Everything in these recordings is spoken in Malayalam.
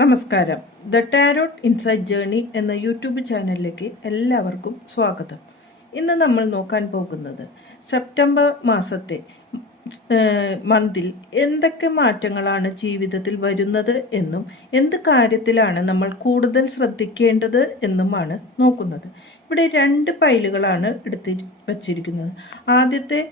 നമസ്കാരം. ദ ടാരോട്ട് ഇൻസൈറ്റ് ജേർണി എന്ന യൂട്യൂബ് ചാനലിലേക്ക് എല്ലാവർക്കും സ്വാഗതം. ഇന്ന് നമ്മൾ നോക്കാൻ പോകുന്നത് സെപ്റ്റംബർ മാസത്തെ മന്തിൽ എന്തൊക്കെ മാറ്റങ്ങളാണ് ജീവിതത്തിൽ വരുന്നത് എന്നും എന്ത് കാര്യത്തിലാണ് നമ്മൾ കൂടുതൽ ശ്രദ്ധിക്കേണ്ടത് എന്നുമാണ് നോക്കുന്നത്. ഇവിടെ രണ്ട് പൈലുകളാണ് എടുത്ത് വച്ചിരിക്കുന്നത്. ആദ്യത്തെ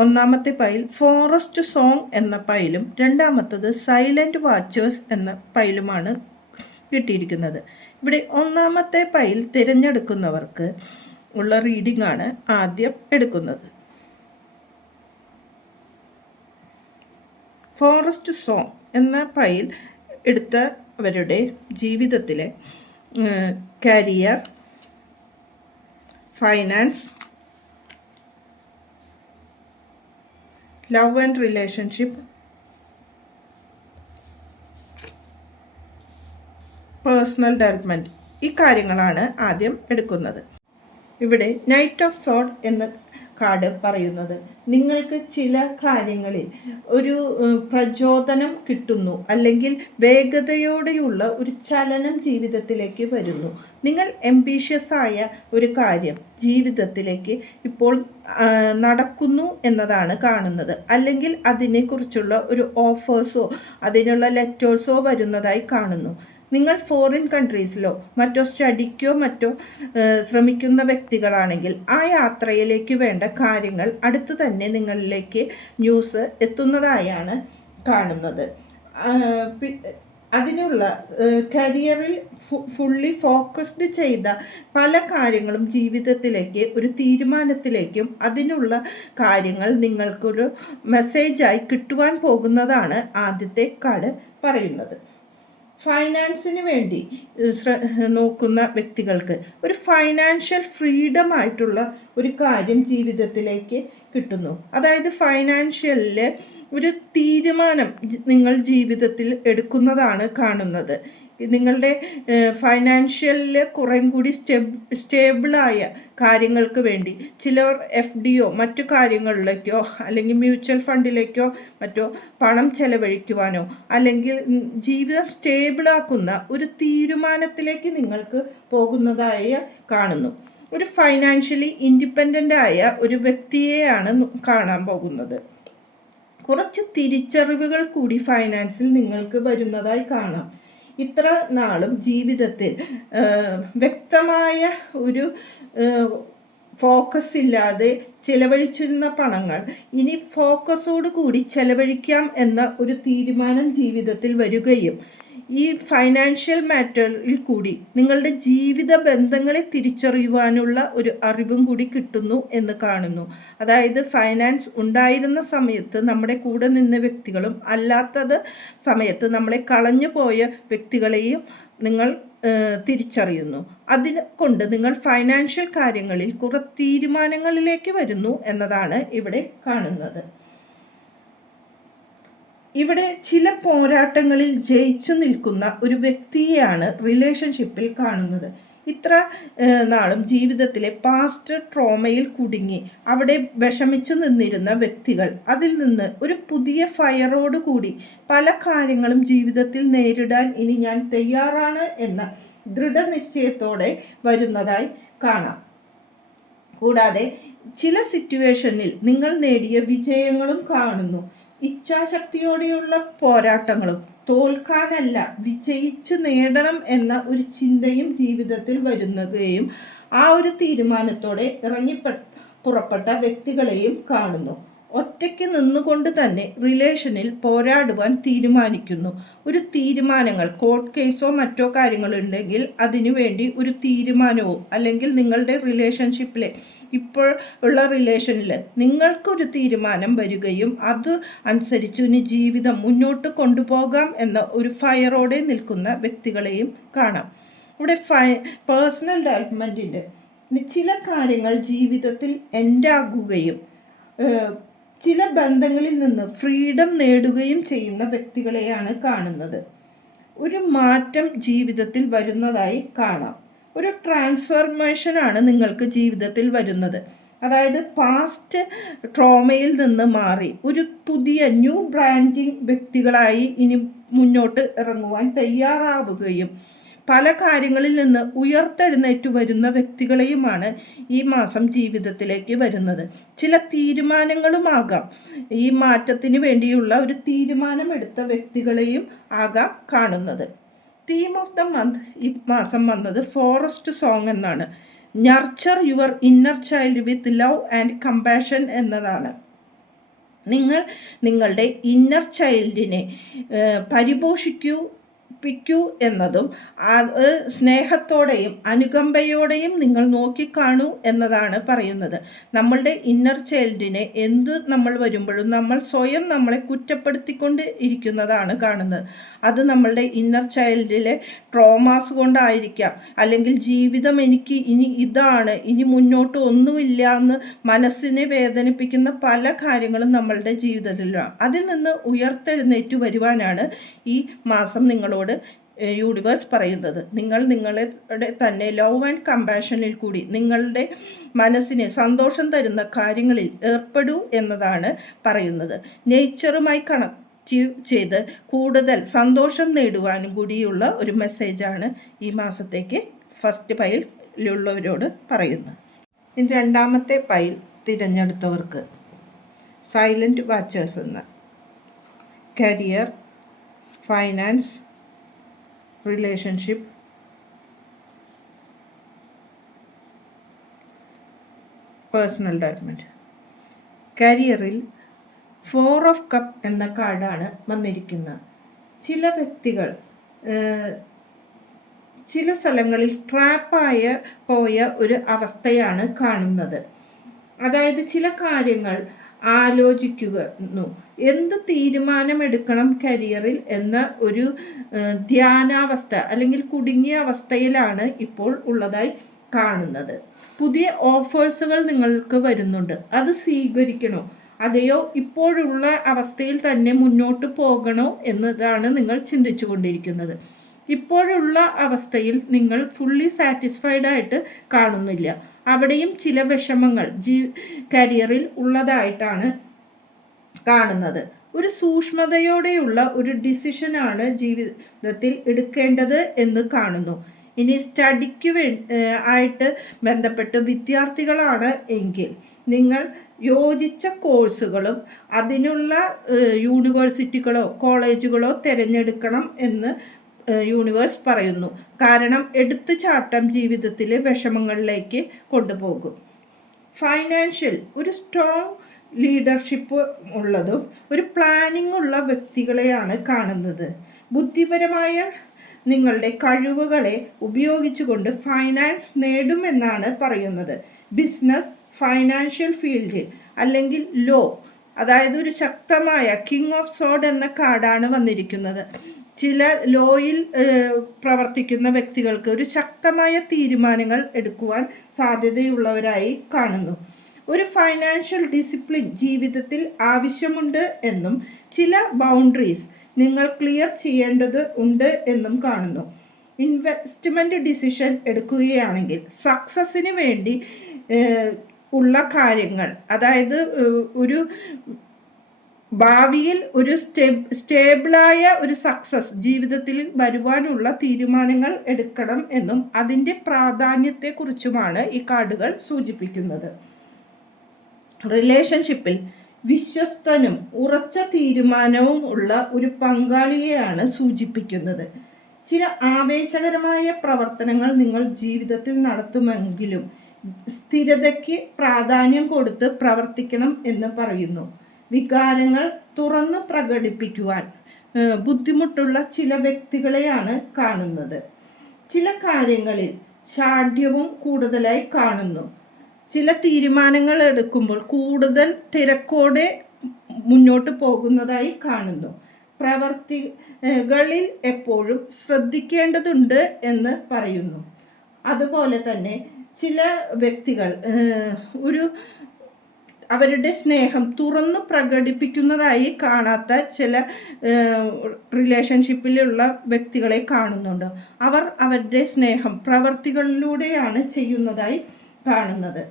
ഒന്നാമത്തെ പൈൽ ഫോറസ്റ്റ് സോങ് എന്ന പൈലും രണ്ടാമത്തത് സൈലന്റ് വാച്ചേഴ്സ് എന്ന പൈലുമാണ് കിട്ടിയിരിക്കുന്നത്. ഇവിടെ ഒന്നാമത്തെ പൈൽ തിരഞ്ഞെടുക്കുന്നവർക്ക് ഉള്ള റീഡിംഗ് ആണ് ആദ്യം എടുക്കുന്നത്. ഫോറസ്റ്റ് സോങ് എന്ന പൈൽ എടുത്തവരുടെ ജീവിതത്തിലെ career finance love and relationship. Personal development ഈ കാര്യങ്ങളാണ് ആദ്യം എടുക്കുന്നത്. ഇവിടെ നൈറ്റ് ഓഫ് സോഡ് എന്ന കാർഡ് പറയുന്നത്. നിങ്ങൾക്ക് ചില കാര്യങ്ങളിൽ ഒരു പ്രചോദനം കിട്ടുന്നു അല്ലെങ്കിൽ വേഗതയോടെയുള്ള ഒരു ചലനം ജീവിതത്തിലേക്ക് വരുന്നു. നിങ്ങൾ എംബീഷ്യസ് ആയ ഒരു കാര്യം ജീവിതത്തിലേക്ക് ഇപ്പോൾ നടക്കുന്നു എന്നതാണ് കാണുന്നത്. അല്ലെങ്കിൽ അതിനെക്കുറിച്ചുള്ള ഒരു ഓഫേഴ്സോ അതിനുള്ള ലെറ്റേഴ്സോ വരുന്നതായി കാണുന്നു. നിങ്ങൾ ഫോറിൻ കൺട്രീസിലോ മറ്റോ സ്റ്റഡിക്കോ മറ്റോ ശ്രമിക്കുന്ന വ്യക്തികളാണെങ്കിൽ ആ യാത്രയിലേക്ക് വേണ്ട കാര്യങ്ങൾ അടുത്തു തന്നെ നിങ്ങളിലേക്ക് ന്യൂസ് എത്തുന്നതായാണ് കാണുന്നത്. അതിനുള്ള കരിയറിൽ ഫുള്ളി ഫോക്കസ്ഡ് ചെയ്ത പല കാര്യങ്ങളും ജീവിതത്തിലേക്ക് ഒരു തീരുമാനത്തിലേക്കും അതിനുള്ള കാര്യങ്ങൾ നിങ്ങൾക്കൊരു മെസ്സേജായി കിട്ടുവാൻ പോകുന്നതാണ് ആദ്യത്തെ കാർഡ് പറയുന്നത്. ഫൈനാൻസിന് വേണ്ടി നോക്കുന്ന വ്യക്തികൾക്ക് ഒരു ഫൈനാൻഷ്യൽ ഫ്രീഡം ആയിട്ടുള്ള ഒരു കാര്യം ജീവിതത്തിലേക്ക് കിട്ടുന്നു. അതായത് ഫൈനാൻഷ്യലിൽ ഒരു തീരുമാനം നിങ്ങൾ ജീവിതത്തിൽ എടുക്കുന്നതാണ് കാണുന്നത്. നിങ്ങളുടെ ഫൈനാൻഷ്യലിൽ കുറേം കൂടി സ്റ്റെബ് സ്റ്റേബിളായ കാര്യങ്ങൾക്ക് വേണ്ടി. ചിലർ എഫ് ഡിയോ മറ്റു കാര്യങ്ങളിലേക്കോ അല്ലെങ്കിൽ മ്യൂച്വൽ ഫണ്ടിലേക്കോ മറ്റോ പണം ചെലവഴിക്കുവാനോ അല്ലെങ്കിൽ ജീവിതം സ്റ്റേബിളാക്കുന്ന ഒരു തീരുമാനത്തിലേക്ക് നിങ്ങൾക്ക് പോകുന്നതായി കാണുന്നു. ഒരു ഫൈനാൻഷ്യലി ഇൻഡിപെൻഡന്റ് ആയ ഒരു വ്യക്തിയെയാണ് കാണാൻ പോകുന്നത്. കുറച്ച് തിരിച്ചറിവുകൾ കൂടി ഫൈനാൻസിൽ നിങ്ങൾക്ക് വരുന്നതായി കാണാം. ഇത്ര നാളും ജീവിതത്തിൽ വ്യക്തമായ ഒരു ഫോക്കസ് ഇല്ലാതെ ചിലവഴിച്ചിരുന്ന പണങ്ങൾ ഇനി ഫോക്കസോട് കൂടി ചെലവഴിക്കാം എന്ന ഒരു തീരുമാനം ജീവിതത്തിൽ വരികയും ഈ ഫൈനാൻഷ്യൽ മാറ്ററിൽ കൂടി നിങ്ങളുടെ ജീവിത ബന്ധങ്ങളെ തിരിച്ചറിയുവാനുള്ള ഒരു അറിവും കൂടി കിട്ടുന്നു എന്ന് കാണുന്നു. അതായത് ഫൈനാൻസ് ഉണ്ടായിരുന്ന സമയത്ത് നമ്മുടെ കൂടെ നിന്ന വ്യക്തികളും അല്ലാത്തത് സമയത്ത് നമ്മളെ കളഞ്ഞു പോയ വ്യക്തികളെയും നിങ്ങൾ തിരിച്ചറിയുന്നു. അതിന് കൊണ്ട് നിങ്ങൾ ഫൈനാൻഷ്യൽ കാര്യങ്ങളിൽ കുറേ തീരുമാനങ്ങളിലേക്ക് വരുന്നു എന്നതാണ് ഇവിടെ കാണുന്നത്. ഇവിടെ ചില പോരാട്ടങ്ങളിൽ ജയിച്ചു നിൽക്കുന്ന ഒരു വ്യക്തിയെയാണ് റിലേഷൻഷിപ്പിൽ കാണുന്നത്. ഇത്ര നാളും ജീവിതത്തിലെ പാസ്റ്റ് ട്രോമയിൽ കുടുങ്ങി അവിടെ വിഷമിച്ചു നിന്നിരുന്ന വ്യക്തികൾ അതിൽ നിന്ന് ഒരു പുതിയ ഫയറോട് കൂടി പല കാര്യങ്ങളും ജീവിതത്തിൽ നേരിടാൻ ഇനി ഞാൻ തയ്യാറാണ് എന്ന ദൃഢനിശ്ചയത്തോടെ വരുന്നതായി കാണാം. കൂടാതെ ചില സിറ്റുവേഷനിൽ നിങ്ങൾ നേടിയ വിജയങ്ങളും കാണുന്നു. ഇച്ഛാശക്തിയോടെയുള്ള പോരാട്ടങ്ങളും തോൽക്കാനല്ല വിജയിച്ചു നേടണം എന്ന ഒരു ചിന്തയും ജീവിതത്തിൽ വരുന്നതുകയും ആ ഒരു തീരുമാനത്തോടെ ഇറങ്ങിപ്പെ പുറപ്പെട്ട വ്യക്തികളെയും കാണുന്നു. ഒറ്റയ്ക്ക് നിന്നുകൊണ്ട് തന്നെ റിലേഷനിൽ പോരാടുവാൻ തീരുമാനിക്കുന്നു. ഒരു തീരുമാനങ്ങൾ കോർട്ട് കേസോ മറ്റോ കാര്യങ്ങളുണ്ടെങ്കിൽ അതിനുവേണ്ടി ഒരു തീരുമാനവും അല്ലെങ്കിൽ നിങ്ങളുടെ റിലേഷൻഷിപ്പിലെ ഇപ്പോൾ ഉള്ള റിലേഷനിൽ നിങ്ങൾക്കൊരു തീരുമാനം വരികയും അത് അനുസരിച്ച് ഇനി ജീവിതം മുന്നോട്ട് കൊണ്ടുപോകാം എന്ന ഒരു ഫയറോടെ നിൽക്കുന്ന വ്യക്തികളെയും കാണാം. ഇവിടെ ഫൈ പേഴ്സണൽ ഡെവലപ്മെന്റിന്റെ ചില കാര്യങ്ങൾ ജീവിതത്തിൽ എൻഡാകുകയും ചില ബന്ധങ്ങളിൽ നിന്ന് ഫ്രീഡം നേടുകയും ചെയ്യുന്ന വ്യക്തികളെയാണ് കാണുന്നത്. ഒരു മാറ്റം ജീവിതത്തിൽ വരുന്നതായി കാണാം. ഒരു ട്രാൻസ്ഫോർമേഷൻ ആണ് നിങ്ങൾക്ക് ജീവിതത്തിൽ വരുന്നത്. അതായത് പാസ്റ്റ് ട്രോമയിൽ നിന്ന് മാറി ഒരു പുതിയ ന്യൂ ബ്രാൻഡിങ് വ്യക്തികളായി ഇനി മുന്നോട്ട് ഇറങ്ങുവാൻ തയ്യാറാവുകയും പല കാര്യങ്ങളിൽ നിന്ന് ഉയർത്തെഴുന്നേറ്റ് വരുന്ന വ്യക്തികളെയുമാണ് ഈ മാസം ജീവിതത്തിലേക്ക് വരുന്നത്. ചില തീരുമാനങ്ങളുമാകാം. ഈ മാറ്റത്തിന് വേണ്ടിയുള്ള ഒരു തീരുമാനമെടുത്ത വ്യക്തികളെയും ആകാം കാണുന്നത്. തീം ഓഫ് ദ മന്ത് ഈ മാസം വന്നത് ഫോറസ്റ്റ് സോങ് എന്നാണ്. Nurture your inner child with love and compassion എന്നതാണ്. നിങ്ങൾ നിങ്ങളുടെ ഇന്നർ ചൈൽഡിനെ പരിപോഷിക്കൂ പ്പിക്കൂ എന്നതും അത് സ്നേഹത്തോടെയും അനുകമ്പയോടെയും നിങ്ങൾ നോക്കിക്കാണൂ എന്നതാണ് പറയുന്നത്. നമ്മളുടെ ഇന്നർ ചൈൽഡിനെ എന്ത് നമ്മൾ വരുമ്പോഴും നമ്മൾ സ്വയം നമ്മളെ കുറ്റപ്പെടുത്തിക്കൊണ്ട് ഇരിക്കുന്നതാണ് കാണുന്നത്. അത് നമ്മളുടെ ഇന്നർ ചൈൽഡിലെ ട്രോമാസ് കൊണ്ടായിരിക്കാം. അല്ലെങ്കിൽ ജീവിതം എനിക്ക് ഇനി ഇതാണ് ഇനി മുന്നോട്ട് ഒന്നുമില്ല എന്ന് മനസ്സിനെ വേദനിപ്പിക്കുന്ന പല കാര്യങ്ങളും നമ്മളുടെ ജീവിതത്തിലാണ് അതിൽ നിന്ന് ഉയർത്തെഴുന്നേറ്റ് വരുവാനാണ് ഈ മാസം നിങ്ങളോട് യൂണിവേഴ്സ് പറയുന്നത്. നിങ്ങൾ നിങ്ങളുടെ തന്നെ ലവ് ആൻഡ് കമ്പാഷനിൽ കൂടി നിങ്ങളുടെ മനസ്സിന് സന്തോഷം തരുന്ന കാര്യങ്ങളിൽ ഏർപ്പെടൂ എന്നതാണ് പറയുന്നത്. നേച്ചറുമായി കണക്ട് ചെയ്ത് കൂടുതൽ സന്തോഷം നേടുവാനും കൂടിയുള്ള ഒരു മെസ്സേജാണ് ഈ മാസത്തേക്ക് ഫസ്റ്റ് പൈലുള്ളവരോട് പറയുന്നത്. രണ്ടാമത്തെ പൈൽ തിരഞ്ഞെടുത്തവർക്ക്. സൈലന്റ് വാച്ചേഴ്സ് എന്ന. Career finance relationship personal development കരിയറിൽ ഫോർ ഓഫ് കപ്പ് എന്ന കാർഡാണ് വന്നിരിക്കുന്നത്. ചില വ്യക്തികൾ ചില സ്ഥലങ്ങളിൽ ട്രാപ്പായ പോയ ഒരു അവസ്ഥയാണ് കാണുന്നത്. അതായത് ചില കാര്യങ്ങൾ ആലോചിക്കുന്നു. എന്ത് തീരുമാനമെടുക്കണം കരിയറിൽ എന്ന ഒരു ധ്യാനാവസ്ഥ അല്ലെങ്കിൽ കുടുങ്ങിയ അവസ്ഥയിലാണ് ഇപ്പോൾ ഉള്ളതായി കാണുന്നത്. പുതിയ ഓഫേഴ്സുകൾ നിങ്ങൾക്ക് വരുന്നുണ്ട്. അത് സ്വീകരിക്കണോ? അതെയോ ഇപ്പോഴുള്ള അവസ്ഥയിൽ തന്നെ മുന്നോട്ട് പോകണോ എന്നതാണ് നിങ്ങൾ ചിന്തിച്ചു കൊണ്ടിരിക്കുന്നത് ഇപ്പോഴുള്ള അവസ്ഥയിൽ നിങ്ങൾ ഫുള്ളി സാറ്റിസ്ഫൈഡ് ആയിട്ട് കാണുന്നില്ല. അവിടെയും ചില വിഷമങ്ങൾ ജീ കരിയറിൽ ഉള്ളതായിട്ടാണ് കാണുന്നത്. ഒരു സൂക്ഷ്മതയോടെയുള്ള ഒരു ഡിസിഷനാണ് ജീവിതത്തിൽ എടുക്കേണ്ടത് എന്ന് കാണുന്നു. ഇനി സ്റ്റഡിക്ക് വേ ആയിട്ട് ബന്ധപ്പെട്ട് വിദ്യാർത്ഥികളാണ് എങ്കിൽ നിങ്ങൾ യോജിച്ച കോഴ്സുകളും അതിനുള്ള യൂണിവേഴ്സിറ്റികളോ കോളേജുകളോ തിരഞ്ഞെടുക്കണം എന്ന് യൂണിവേഴ്സ് പറയുന്നു. കാരണം എടുത്തു ചാട്ടം ജീവിതത്തിലെ വിഷമങ്ങളിലേക്ക് കൊണ്ടുപോകും. ഫൈനാൻഷ്യൽ ഒരു സ്ട്രോങ് ലീഡർഷിപ്പ് ഉള്ളതും ഒരു പ്ലാനിംഗ് ഉള്ള വ്യക്തികളെയാണ് കാണുന്നത്. ബുദ്ധിപരമായ നിങ്ങളുടെ കഴിവുകളെ ഉപയോഗിച്ചുകൊണ്ട് ഫൈനാൻസ് നേടുമെന്നാണ് പറയുന്നത്. ബിസിനസ് ഫൈനാൻഷ്യൽ ഫീൽഡിൽ അല്ലെങ്കിൽ ലോ അതായത് ഒരു ശക്തമായ കിങ് ഓഫ് സോഡ് എന്ന കാർഡാണ് വന്നിരിക്കുന്നത്. ചില ലോയിൽ പ്രവർത്തിക്കുന്ന വ്യക്തികൾക്ക് ഒരു ശക്തമായ തീരുമാനങ്ങൾ എടുക്കുവാൻ സാധ്യതയുള്ളവരായി കാണുന്നു. ഒരു ഫൈനാൻഷ്യൽ ഡിസിപ്ലിൻ ജീവിതത്തിൽ ആവശ്യമുണ്ട് എന്നും ചില ബൗണ്ടറീസ് നിങ്ങൾ ക്ലിയർ ചെയ്യേണ്ടത് ഉണ്ട് എന്നും കാണുന്നു. ഇൻവെസ്റ്റ്മെന്റ് ഡിസിഷൻ എടുക്കുകയാണെങ്കിൽ സക്സസ്സിന് വേണ്ടി ഉള്ള കാര്യങ്ങൾ അതായത് ഒരു ഭാവിയിൽ ഒരു സ്റ്റേ- സ്റ്റേബിളായ ഒരു സക്സസ് ജീവിതത്തിൽ വരുവാനുള്ള തീരുമാനങ്ങൾ എടുക്കണം എന്നും അതിന്റെ പ്രാധാന്യത്തെക്കുറിച്ചുമാണ് ഈ കാർഡുകൾ സൂചിപ്പിക്കുന്നത്. റിലേഷൻഷിപ്പിൽ വിശ്വസ്തനും ഉറച്ച തീരുമാനവും ഉള്ള ഒരു പങ്കാളിയെയാണ് സൂചിപ്പിക്കുന്നത്. ചില ആവേശകരമായ പ്രവർത്തനങ്ങൾ നിങ്ങൾ ജീവിതത്തിൽ നടത്തുമെങ്കിലും സ്ഥിരതയ്ക്ക് പ്രാധാന്യം കൊടുത്ത് പ്രവർത്തിക്കണം എന്ന് പറയുന്നു. വികാരങ്ങൾ തുറന്ന് പ്രകടിപ്പിക്കുവാൻ ബുദ്ധിമുട്ടുള്ള ചില വ്യക്തികളെയാണ് കാണുന്നത്. ചില കാര്യങ്ങളിൽ ശാഠ്യവും കൂടുതലായി കാണുന്നു. ചില തീരുമാനങ്ങൾ എടുക്കുമ്പോൾ കൂടുതൽ തിരക്കോടെ മുന്നോട്ട് പോകുന്നതായി കാണുന്നു. പ്രവർത്തികളിൽ എപ്പോഴും ശ്രദ്ധിക്കേണ്ടതുണ്ട് എന്ന് പറയുന്നു. അതുപോലെ തന്നെ ചില വ്യക്തികൾ ഒരു അവരുടെ സ്നേഹം തുറന്ന് പ്രകടിപ്പിക്കുന്നതായി കാണാത്ത ചില റിലേഷൻഷിപ്പിലുള്ള വ്യക്തികളെ കാണുന്നുണ്ട്. അവർ അവരുടെ സ്നേഹം പ്രവർത്തികളിലൂടെയാണ് ചെയ്യുന്നതായി കാണുന്നത്.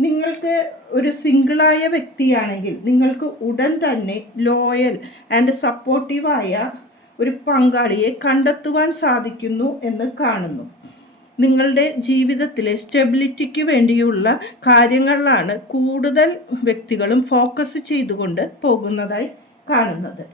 നിങ്ങൾക്ക് ഒരു സിംഗിളായ വ്യക്തിയാണെങ്കിൽ നിങ്ങൾക്ക് ഉടൻ തന്നെ ലോയൽ ആൻഡ് സപ്പോർട്ടീവായ ഒരു പങ്കാളിയെ കണ്ടെത്തുവാൻ സാധിക്കുന്നു എന്ന് കാണുന്നു. നിങ്ങളുടെ ജീവിതത്തിലെ സ്റ്റെബിലിറ്റിക്ക് വേണ്ടിയുള്ള കാര്യങ്ങളിലാണ് കൂടുതൽ വ്യക്തികളും ഫോക്കസ് ചെയ്തുകൊണ്ട് പോകുന്നതായി കാണുന്നത്.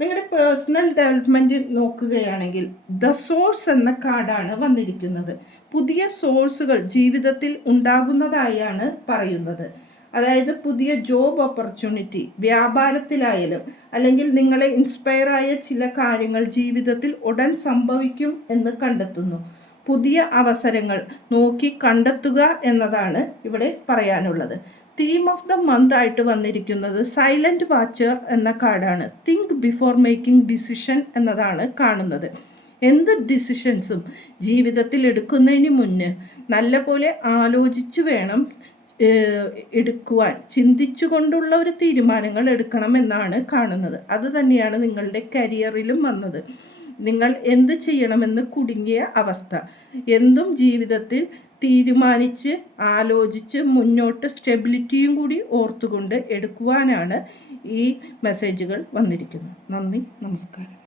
നിങ്ങളുടെ പേഴ്സണൽ ഡെവലപ്മെന്റ് നോക്കുകയാണെങ്കിൽ ദ സോഴ്സ് എന്ന കാർഡാണ് വന്നിരിക്കുന്നത്. പുതിയ സോഴ്സുകൾ ജീവിതത്തിൽ ഉണ്ടാകുന്നതായാണ് പറയുന്നത്. അതായത് പുതിയ ജോബ് ഓപ്പർച്യൂണിറ്റി വ്യാപാരത്തിലായാലും അല്ലെങ്കിൽ നിങ്ങളെ ഇൻസ്പയർ ആയ ചില കാര്യങ്ങൾ ജീവിതത്തിൽ ഉടൻ സംഭവിക്കും എന്ന് കണ്ടെത്തുന്നു. പുതിയ അവസരങ്ങൾ നോക്കി കണ്ടെത്തുക എന്നതാണ് ഇവിടെ പറയാനുള്ളത്. തീം ഓഫ് ദ മന്ത് ആയിട്ട് വന്നിരിക്കുന്നത് സൈലന്റ് വാച്ചർ എന്ന കാർഡാണ്. തിങ്ക് ബിഫോർ മേക്കിംഗ് ഡിസിഷൻ എന്നതാണ് കാണുന്നത്. എന്ത് ഡിസിഷൻസും ജീവിതത്തിൽ എടുക്കുന്നതിന് മുന്നേ നല്ലപോലെ ആലോചിച്ച് വേണം എടുക്കുവാൻ. ചിന്തിച്ചു കൊണ്ടുള്ള ഒരു തീരുമാനങ്ങൾ എടുക്കണം എന്നാണ് കാണുന്നത്. അത് തന്നെയാണ് നിങ്ങളുടെ കരിയറിലും വന്നത്. നിങ്ങൾ എന്ത് ചെയ്യണമെന്ന് കുടുങ്ങിയ അവസ്ഥ. എന്തും ജീവിതത്തിൽ തീരുമാനിച്ച് ആലോചിച്ച് മുന്നോട്ട് സ്റ്റെബിലിറ്റിയും കൂടി ഓർത്തുകൊണ്ട് എടുക്കുവാനാണ് ഈ മെസ്സേജുകൾ വന്നിരിക്കുന്നത്. നന്ദി നമസ്കാരം.